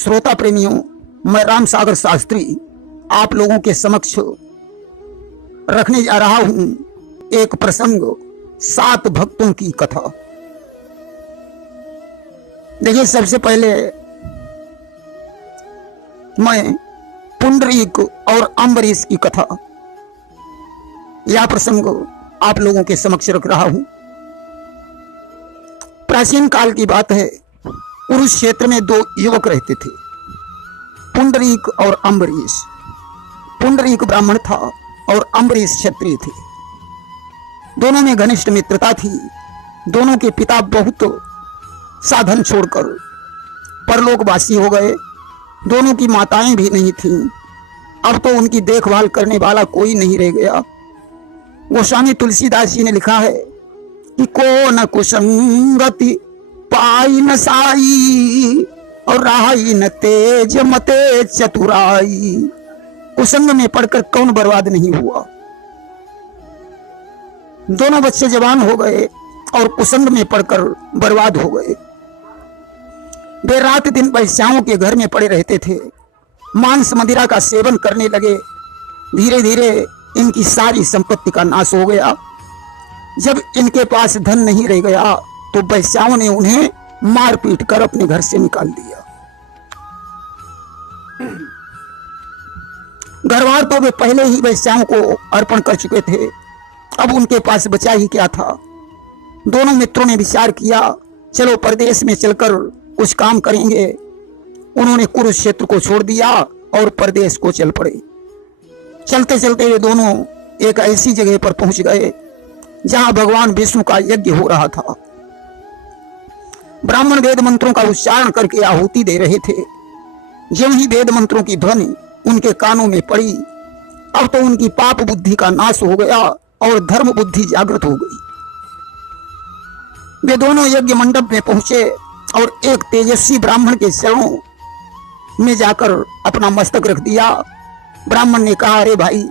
श्रोता प्रेमियों, मैं राम सागर शास्त्री आप लोगों के समक्ष रखने जा रहा हूं एक प्रसंग, 7 भक्तों की कथा। देखिए, सबसे पहले मैं पुंडरीक और अम्बरीश की कथा, यह प्रसंग आप लोगों के समक्ष रख रहा हूं। प्राचीन काल की बात है, कुरुक्षेत्र में 2 युवक रहते थे, पुंडरीक और अम्बरीश। पुंडरीक ब्राह्मण था और अम्बरीश क्षत्रिय थे। दोनों में घनिष्ठ मित्रता थी। दोनों के पिता बहुत साधन छोड़कर परलोकवासी हो गए। दोनों की माताएं भी नहीं थीं। अब तो उनकी देखभाल करने वाला कोई नहीं रह गया। गोस्वामी तुलसीदास जी ने लिखा है कि को न कुसंगति पाई न साई और राही न तेज मते चतुराई। कुसंग में पढ़कर कौन बर्बाद नहीं हुआ। दोनों बच्चे जवान हो गए और कुसंग में पढ़कर बर्बाद हो गए। वे रात दिन वैश्याओं के घर में पड़े रहते थे, मांस मदिरा का सेवन करने लगे। धीरे धीरे इनकी सारी संपत्ति का नाश हो गया। जब इनके पास धन नहीं रह गया तो वैश्याओं ने उन्हें मार पीट कर अपने घर से निकाल दिया। घरवार तो वे पहले ही वैश्याओं को अर्पण कर चुके थे, अब उनके पास बचा ही क्या था। दोनों मित्रों ने विचार किया, चलो परदेश में चलकर कुछ काम करेंगे। उन्होंने कुरुक्षेत्र को छोड़ दिया और परदेश को चल पड़े। चलते चलते वे दोनों एक ऐसी जगह पर पहुंच गए जहां भगवान विष्णु का यज्ञ हो रहा था। ब्राह्मण वेद मंत्रों का उच्चारण करके आहुति दे रहे थे। ज्यों ही वेद मंत्रों की ध्वनि उनके कानों में पड़ी, अब तो उनकी पाप बुद्धि का नाश हो गया और धर्म बुद्धि जागृत हो गई। वे दोनों यज्ञ मंडप में पहुंचे और एक तेजस्वी ब्राह्मण के चरणों में जाकर अपना मस्तक रख दिया। ब्राह्मण ने कहा, अरे भाई,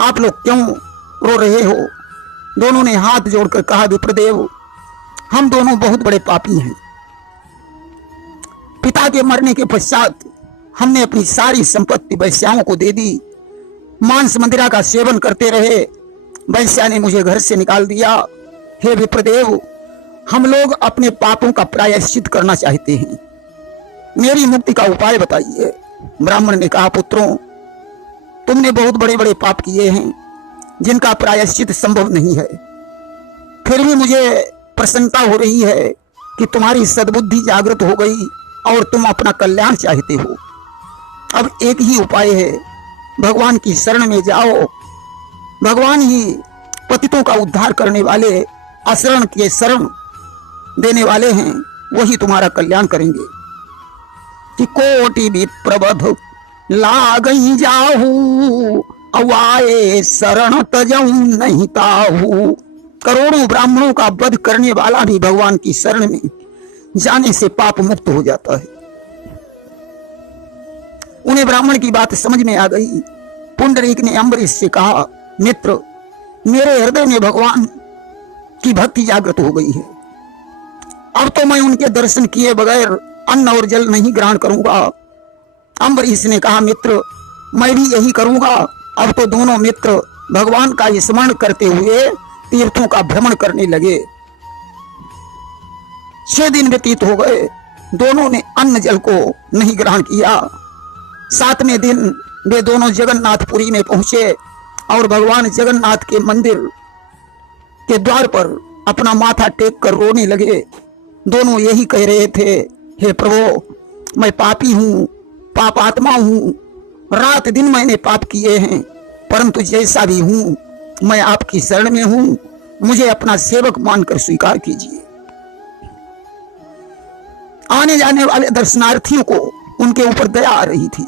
आप लोग क्यों रो रहे हो? दोनों ने हाथ जोड़कर कहा, विप्रदेव, हम दोनों बहुत बड़े पापी हैं। पिता के मरने के पश्चात हमने अपनी सारी संपत्ति वैश्याओं को दे दी। मांस मदिरा का सेवन करते रहे, वैश्या ने मुझे घर से निकाल दिया। हे विप्रदेव, हम लोग अपने पापों का प्रायश्चित करना चाहते हैं, मेरी मुक्ति का उपाय बताइए। ब्राह्मण ने कहा, पुत्रों, तुमने बहुत बड़े बड़े पाप किए हैं जिनका प्रायश्चित संभव नहीं है। फिर भी मुझे प्रसन्नता हो रही है कि तुम्हारी सद्बुद्धि जागृत हो गई और तुम अपना कल्याण चाहते हो। अब एक ही उपाय है, भगवान की शरण में जाओ। भगवान ही पतितों का उद्धार करने वाले, अशरण के शरण देने वाले हैं, वही तुम्हारा कल्याण करेंगे। कि कोटि विप्रबध लागई जाहू, अवाए शरण तजऊ नहीं ताहू। करोड़ों ब्राह्मणों का वध करने वाला भी भगवान की शरण में जाने से पाप मुक्त हो जाता है। उन्हें ब्राह्मण की बात समझ में आ गई। पुंडरीक ने अम्बरीश से कहा, मित्र, मेरे हृदय में भगवान की भक्ति जागृत हो गई है। अब तो मैं उनके दर्शन किए बगैर अन्न और जल नहीं ग्रहण करूंगा। अम्बरीश ने कहा, मित्र, मैं भी यही करूंगा। अब तो दोनों मित्र भगवान का स्मरण करते हुए तीर्थों का भ्रमण करने लगे। 6 दिन व्यतीत हो गए, दोनों ने अन्न जल को नहीं ग्रहण किया। 7वें दिन वे दोनों जगन्नाथपुरी में पहुंचे और भगवान जगन्नाथ के मंदिर के द्वार पर अपना माथा टेक कर रोने लगे। दोनों यही कह रहे थे, हे प्रभु, मैं पापी हूं, पापात्मा हूं। रात दिन मैंने पाप किए हैं, परंतु जैसा भी हूं, मैं आपकी शरण में हूं। मुझे अपना सेवक मानकर स्वीकार कीजिए। आने जाने वाले दर्शनार्थियों को उनके ऊपर दया आ रही थी।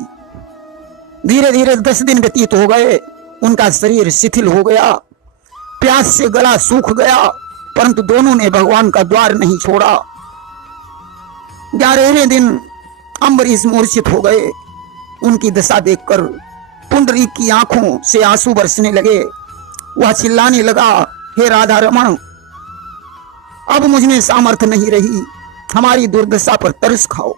धीरे धीरे 10 दिन व्यतीत हो गए। उनका शरीर शिथिल हो गया, प्यास से गला सूख गया, परंतु दोनों ने भगवान का द्वार नहीं छोड़ा। 11वें दिन अम्बरीश मूर्छित हो गए। उनकी दशा देखकर पुंडरीक की आंखों से आंसू बरसने लगे। वह चिल्लाने लगा, हे राधा रमण, अब मुझ में सामर्थ्य नहीं रही, हमारी दुर्दशा पर तरस खाओ।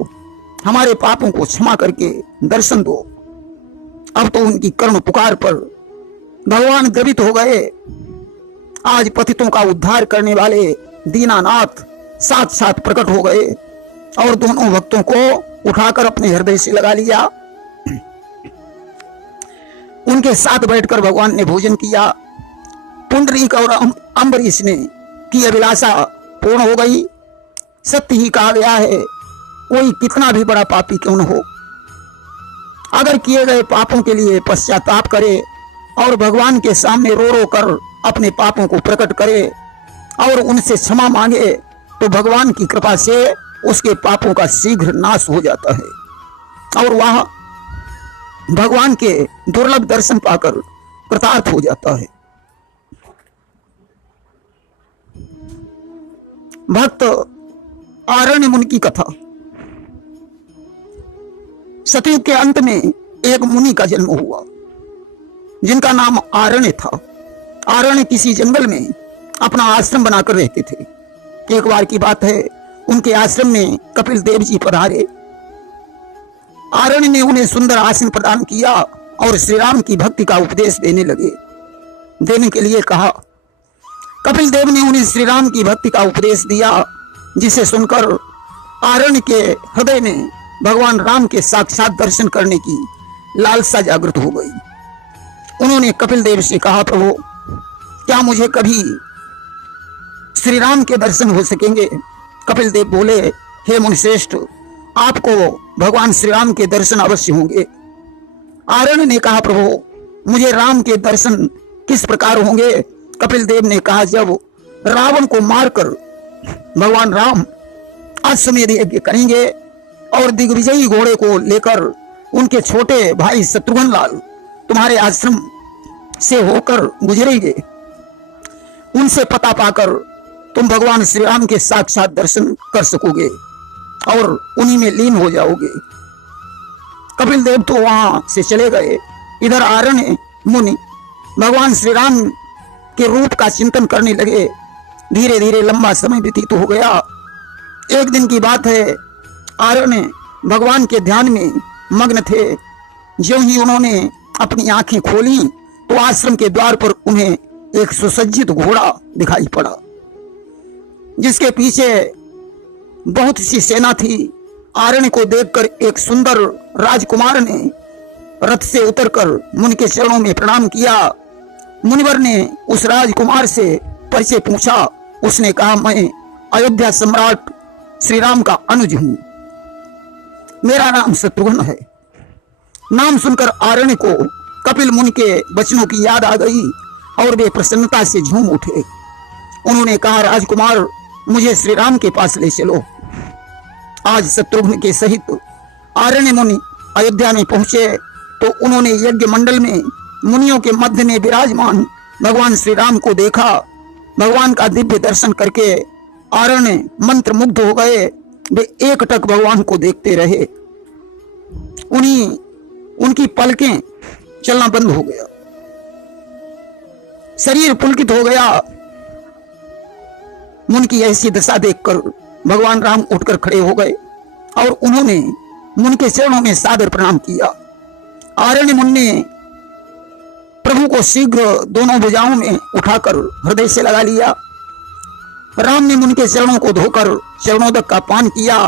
हमारे पापों को क्षमा करके दर्शन दो। अब तो उनकी करुण पुकार पर भगवान द्रवित हो गए। आज पतितों का उद्धार करने वाले दीनानाथ साथ साथ प्रकट हो गए और दोनों भक्तों को उठाकर अपने हृदय से लगा लिया। उनके साथ बैठकर भगवान ने भोजन किया। पुंडरीक और अम्बरीश ने की अभिलाषा पूर्ण हो गई। सत्य ही कहा गया है, कोई कितना भी बड़ा पापी क्यों न हो, अगर किए गए पापों के लिए पश्चाताप करे और भगवान के सामने रो रो कर अपने पापों को प्रकट करे और उनसे क्षमा मांगे, तो भगवान की कृपा से उसके पापों का शीघ्र नाश हो जाता है और वह भगवान के दुर्लभ दर्शन पाकर कृतार्थ हो जाता है। भक्त आरण्य मुनि की कथा। सतयुग के अंत में एक मुनि का जन्म हुआ जिनका नाम आरण्य था। आरण्य किसी जंगल में अपना आश्रम बनाकर रहते थे। एक बार की बात है, उनके आश्रम में कपिल देव जी पधारे। आरण्य ने उन्हें सुंदर आसन प्रदान किया और श्री राम की भक्ति का उपदेश देने के लिए कहा। कपिल देव ने उन्हें श्री राम की भक्ति का उपदेश दिया, जिसे सुनकर आरण्य के हृदय में भगवान राम के साक्षात दर्शन करने की लालसा जागृत हो गई। उन्होंने कपिल देव से कहा, प्रभु क्या मुझे कभी श्री राम के दर्शन हो सकेंगे? कपिल देव बोले, हे मुनिश्रेष्ठ, आपको भगवान श्री राम के दर्शन अवश्य होंगे। आरण्य ने कहा, प्रभु मुझे राम के दर्शन किस प्रकार होंगे? कपिल देव ने कहा, जब रावण को मारकर भगवान राम अश्वमेध यज्ञ करेंगे और दिग्विजयी घोड़े को लेकर उनके छोटे भाई शत्रुघ्न लाल तुम्हारे आश्रम से होकर गुजरेंगे, उनसे पता पाकर तुम भगवान श्री राम के साक्षात दर्शन कर सकोगे और उन्हीं में लीन हो जाओगे। कपिल देव तो वहां से चले गए। इधर आरण्य मुनि भगवान श्री राम के रूप का चिंतन करने लगे। धीरे धीरे लंबा समय व्यतीत हो गया। एक दिन की बात है, आरण्य भगवान के ध्यान में मग्न थे। ज्यों ही उन्होंने अपनी आंखें खोली तो आश्रम के द्वार पर उन्हें एक सुसज्जित घोड़ा दिखाई पड़ा, जिसके पीछे बहुत सी सेना थी। आरण्य को देखकर एक सुंदर राजकुमार ने रथ से उतरकर मुनि के चरणों में प्रणाम किया। मुनिवर ने उस राजकुमार से परिचय पूछा। उसने कहा, मैं अयोध्या सम्राट श्री राम का अनुज हूं। मेरा नाम शत्रुघ्न है। नाम सुनकर आरण्य को कपिल मुनि के वचनों की याद आ गई और वे प्रसन्नता से झूम उठे। उन्होंने कहा, राजकुमार मुझे श्री राम के पास ले चलो। आज शत्रुघ्न के सहित आरण्य मुनि अयोध्या में पहुंचे तो उन्होंने यज्ञ मंडल में मुनियों के मध्य में विराजमान भगवान श्री राम को देखा। भगवान का दिव्य दर्शन करके आरण्य मंत्र मुग्ध हो गए। वे एकटक भगवान को देखते रहे। उनकी पलकें चलना बंद हो गया, शरीर पुलकित हो गया। मुनि की ऐसी दशा देखकर भगवान राम उठकर खड़े हो गए और उन्होंने मुनि के चरणों में सादर प्रणाम किया। आरण्य मुनि ने प्रभु को शीघ्र दोनों भुजाओं में उठाकर हृदय से लगा लिया। राम ने मुनि के चरणों को धोकर चरणोदक का पान किया।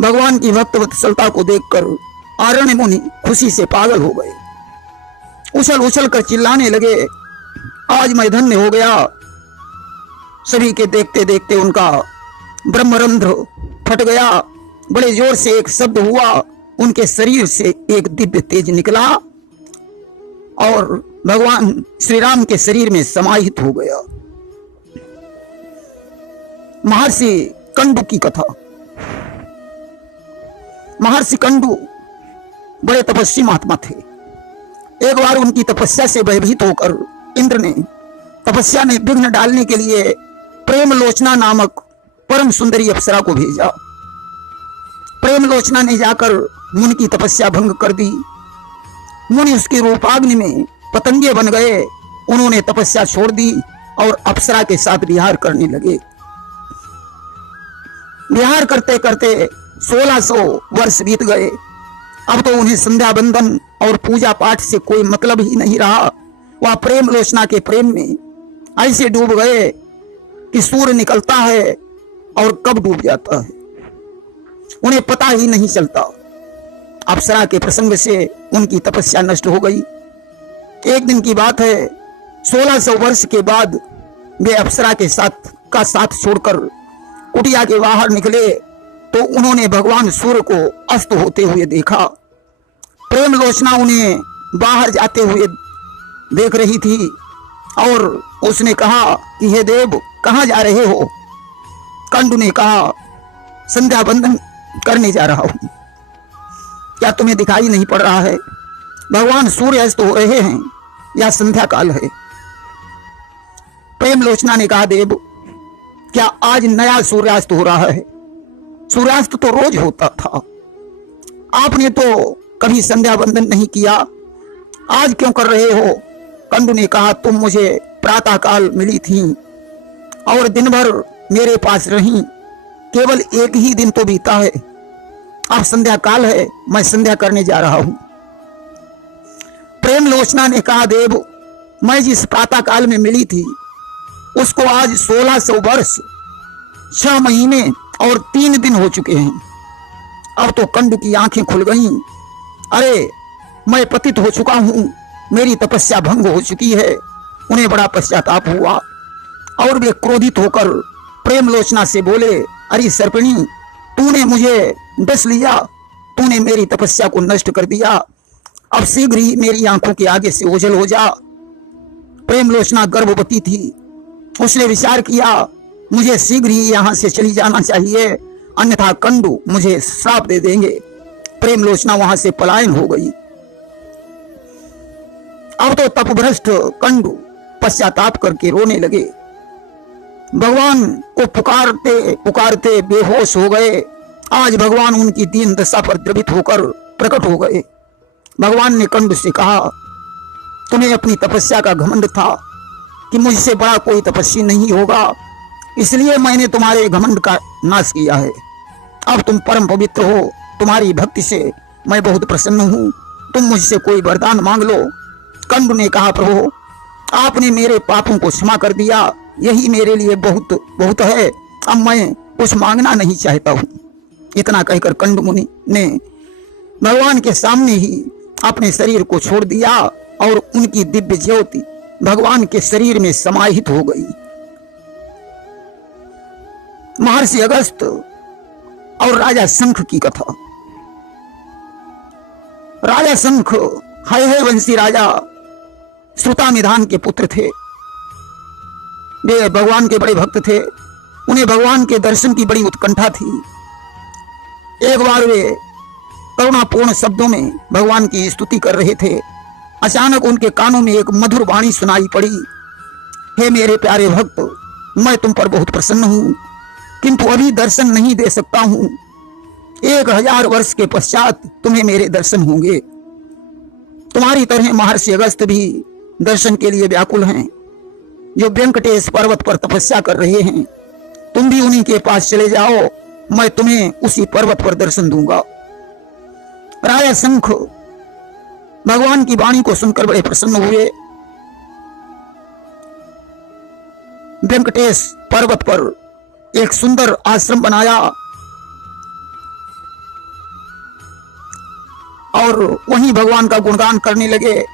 भगवान की भक्त वत्सलता को देखकर आरण्य मुनि खुशी से पागल हो गए। उछल उछल कर चिल्लाने लगे, आज मैं धन्य हो गया। सभी के देखते देखते उनका ब्रह्मरंध्र फट गया। बड़े जोर से एक शब्द हुआ, उनके शरीर से एक दिव्य तेज निकला और भगवान श्री राम के शरीर में समाहित हो गया। महर्षि कंडू की कथा। महर्षि कंडू बड़े तपस्वी महात्मा थे। एक बार उनकी तपस्या से भयभीत होकर इंद्र ने तपस्या में विघ्न डालने के लिए प्रेम लोचना नामक परम सुंदरी अप्सरा को भेजा। प्रेम लोचना ने जाकर मुनि की तपस्या भंग कर दी। मुनि उसकी रूपाग्नि में पतंगे बन गए। उन्होंने तपस्या छोड़ दी और अप्सरा के साथ विहार करने लगे। विहार करते करते 1600 वर्ष बीत गए। अब तो उन्हें संध्या बंदन और पूजा पाठ से कोई मतलब ही नहीं रहा। वह प्रेम लोचना के प्रेम में ऐसे डूब गए कि सूर्य निकलता है और कब डूब जाता है उन्हें पता ही नहीं चलता। अप्सरा के प्रसंग से उनकी तपस्या नष्ट हो गई। एक दिन की बात है, 1600 वर्ष के बाद वे अप्सरा के साथ छोड़कर कुटिया के बाहर निकले तो उन्होंने भगवान सूर्य को अस्त होते हुए देखा। प्रेम लोचना उन्हें बाहर जाते हुए देख रही थी और उसने कहा कि हे देव, कहां जा रहे हो? कंडू ने कहा, संध्या बंदन करने जा रहा हूं। क्या तुम्हें दिखाई नहीं पड़ रहा है भगवान सूर्य अस्त हो रहे हैं या संध्या काल है? प्रेम लोचना ने कहा, देव, क्या आज नया सूर्यास्त हो रहा है? सूर्यास्त तो रोज होता था। आपने तो कभी संध्या बंदन नहीं किया, आज क्यों कर रहे हो? कंडू ने कहा, तुम मुझे प्रातः काल मिली थी और दिन भर मेरे पास रही। केवल एक ही दिन तो बीता है, अब संध्या काल है, मैं संध्या करने जा रहा हूं। प्रेम लोचना ने कहा, देव, मैं जिस प्रातः काल में मिली थी उसको आज 1600 वर्ष 6 महीने और 3 दिन हो चुके हैं। अब तो कंडू की आंखें खुल गईं। अरे, मैं पतित हो चुका हूं, मेरी तपस्या भंग हो चुकी है। उन्हें बड़ा पश्चाताप हुआ और वे क्रोधित होकर प्रेम लोचना से बोले, अरे सर्पिणी, तूने मुझे डस लिया, तूने मेरी तपस्या को नष्ट कर दिया। अब शीघ्र ही मेरी आंखों के आगे से ओझल हो जा। प्रेम लोचना गर्भवती थी। उसने विचार किया, मुझे शीघ्र ही यहां से चली जाना चाहिए, अन्यथा कंडू मुझे श्राप दे देंगे। प्रेम लोचना वहां से पलायन हो गई। अब तो तपभ्रष्ट कंडू पश्चाताप करके रोने लगे। भगवान को पुकारते पुकारते बेहोश हो गए। आज भगवान उनकी दीन दशा पर द्रवित होकर प्रकट हो गए। भगवान ने कंडू से कहा, तुम्हें अपनी तपस्या का घमंड था कि मुझसे बड़ा कोई तपस्वी नहीं होगा, इसलिए मैंने तुम्हारे घमंड का नाश किया है। अब तुम परम पवित्र हो, तुम्हारी भक्ति से मैं बहुत प्रसन्न हूं, तुम मुझसे कोई वरदान मांग लो। कंडू ने कहा, प्रभु, आपने मेरे पापों को क्षमा कर दिया, यही मेरे लिए बहुत बहुत है। अब मैं कुछ मांगना नहीं चाहता हूं। इतना कहकर कंडू मुनि ने भगवान के सामने ही अपने शरीर को छोड़ दिया और उनकी दिव्य ज्योति भगवान के शरीर में समाहित हो गई। महर्षि अगस्त और राजा शंख की कथा। राजा शंख हय वंशी राजा श्रुतामिधान के पुत्र थे। वे भगवान के बड़े भक्त थे। उन्हें भगवान के दर्शन की बड़ी उत्कंठा थी। एक बार वे करुणापूर्ण शब्दों में भगवान की स्तुति कर रहे थे। अचानक उनके कानों में एक मधुर वाणी सुनाई पड़ी, हे मेरे प्यारे भक्त, मैं तुम पर बहुत प्रसन्न हूं, किंतु अभी दर्शन नहीं दे सकता हूं। 1000 वर्ष के पश्चात तुम्हें मेरे दर्शन होंगे। तुम्हारी तरह महर्षि अगस्त भी दर्शन के लिए व्याकुल हैं, जो वेंकटेश पर्वत पर तपस्या कर रहे हैं। तुम भी उन्हीं के पास चले जाओ, मैं तुम्हें उसी पर्वत पर दर्शन दूंगा। राजा शंख भगवान की वाणी को सुनकर बड़े प्रसन्न हुए। वेंकटेश पर्वत पर एक सुंदर आश्रम बनाया और वहीं भगवान का गुणगान करने लगे।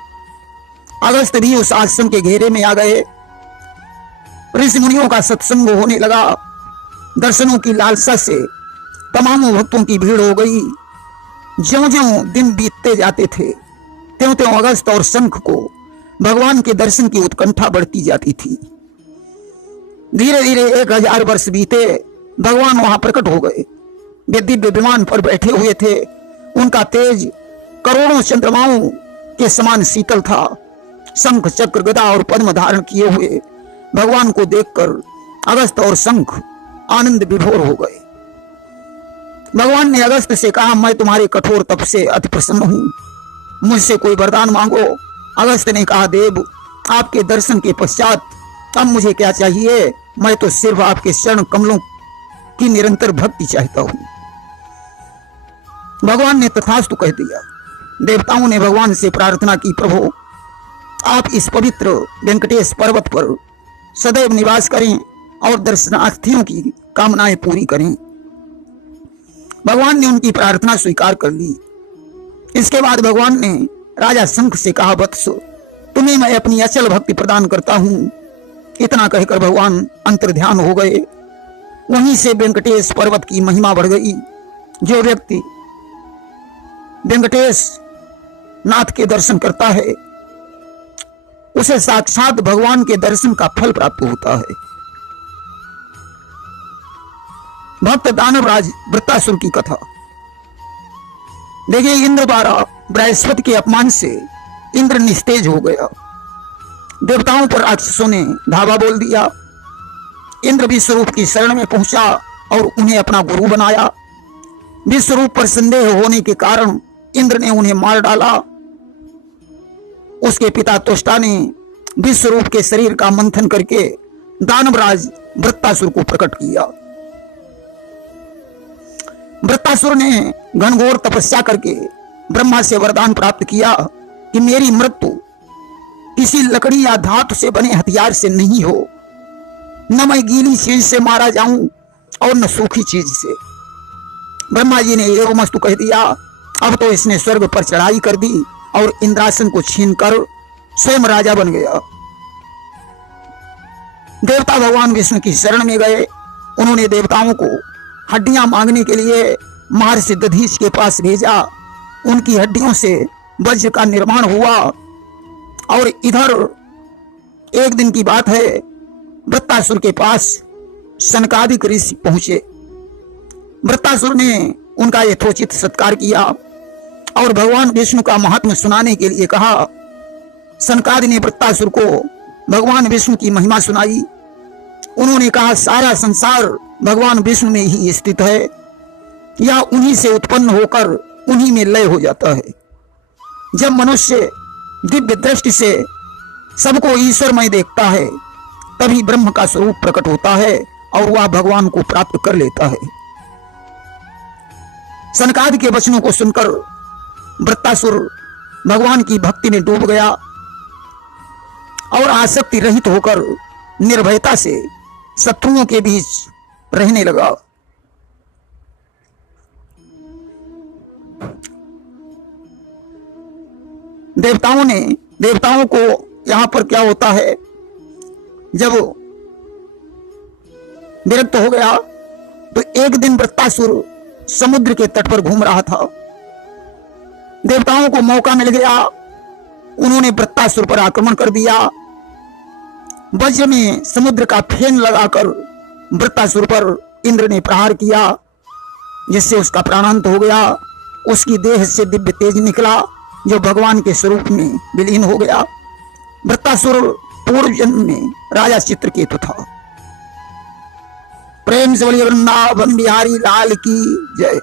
अगस्त भी उस आश्रम के घेरे में आ गए। ऋषि मुनियों का सत्संग होने लगा। दर्शनों की लालसा से तमाम भक्तों की भीड़ हो गई। ज्यों-ज्यों दिन बीतते जाते थे, त्यों-त्यों अगस्त और शंख को भगवान के दर्शन की उत्कंठा बढ़ती जाती थी। धीरे धीरे 1000 वर्ष बीते। भगवान वहां प्रकट हो गए। वे दिव्य विमान पर बैठे हुए थे। उनका तेज करोड़ों चंद्रमाओं के समान शीतल था। शंख, चक्र, गदा और पद्म धारण किए हुए भगवान को देखकर अगस्त और शंख आनंद विभोर हो गए। भगवान ने अगस्त से कहा, मैं तुम्हारे कठोर तप से अति प्रसन्न हूं, मुझसे कोई वरदान मांगो। अगस्त ने कहा, देव, आपके दर्शन के पश्चात अब मुझे क्या चाहिए? मैं तो सिर्फ आपके चरण कमलों आपकी निरंतर भक्ति चाहता हूं। भगवान ने तथास्तु कह दिया। देवताओं ने भगवान से प्रार्थना की, प्रभु आप इस पवित्र वेंकटेश पर्वत पर सदैव निवास करें और दर्शनार्थियों की कामनाएं पूरी करें। भगवान ने उनकी प्रार्थना स्वीकार कर ली। इसके बाद भगवान ने राजा शंख से कहा, वत्स तुम्हें मैं अपनी अचल भक्ति प्रदान करता हूं। इतना कहकर भगवान अंतर्ध्यान हो गए। वहीं से वेंकटेश पर्वत की महिमा बढ़ गई। जो व्यक्ति वेंकटेश नाथ के दर्शन करता है उसे साक्षात भगवान के दर्शन का फल प्राप्त होता है। भक्त दानवराज वृत्तासुर की कथा देखिए। इंद्र द्वारा बृहस्पति के अपमान से इंद्र निस्तेज हो गया। देवताओं पर राक्षसों ने धावा बोल दिया। इंद्र विश्वरूप की शरण में पहुंचा और उन्हें अपना गुरु बनाया। विश्वरूप पर संदेह होने के कारण इंद्र ने उन्हें मार डाला। उसके पिता त्वष्टा ने विश्वरूप के शरीर का मंथन करके दानवराज वृत्तासुर को प्रकट किया। वृत्तासुर ने घनघोर तपस्या करके ब्रह्मा से वरदान प्राप्त किया कि मेरी मृत्यु किसी लकड़ी या धातु से बने हथियार से नहीं हो। न मैं गीली चीज से मारा जाऊं और न सूखी चीज से। ब्रह्मा जी ने एवमस्तु कह दिया। अब तो इसने स्वर्ग पर चढ़ाई कर दी और इंद्रासन को छीनकर स्वयं राजा बन गया। देवता भगवान विष्णु की शरण में गए। उन्होंने देवताओं को हड्डियां मांगने के लिए महर्षि दधीच के पास भेजा। उनकी हड्डियों से वज्र का निर्माण हुआ। और इधर एक दिन की बात है, वृत्तासुर के पास सनकादिक ऋषि पहुंचे। वृत्तासुर ने उनका यथोचित सत्कार किया और भगवान विष्णु का महात्म्य सुनाने के लिए कहा। सनकादि ने वृत्तासुर को भगवान विष्णु की महिमा सुनाई। उन्होंने कहा, सारा संसार भगवान विष्णु में ही स्थित है। यह उन्हीं से उत्पन्न होकर उन्हीं में लय हो जाता है। जब मनुष्य दिव्य दृष्टि से सबको ईश्वरमय देखता है तभी ब्रह्म का स्वरूप प्रकट होता है और वह भगवान को प्राप्त कर लेता है। सनकादि के वचनों को सुनकर वृत्तासुर भगवान की भक्ति में डूब गया और आसक्ति रहित होकर निर्भयता से शत्रुओं के बीच रहने लगा। देवताओं को यहां पर क्या होता है, जब विरक्त हो गया तो एक दिन वृत्तासुर समुद्र के तट पर घूम रहा था। देवताओं को मौका मिल गया। उन्होंने वृत्तासुर पर आक्रमण कर दिया। वज्र में समुद्र का फेन लगाकर वृत्तासुर पर इंद्र ने प्रहार किया, जिससे उसका प्राणांत हो गया। उसकी देह से दिव्य तेज निकला जो भगवान के स्वरूप में विलीन हो गया। वृत्तासुर पूर्व जन्म में राजा चित्रकेतु था। प्रेम से बोलिए वृंदावन बिहारी लाल की जय।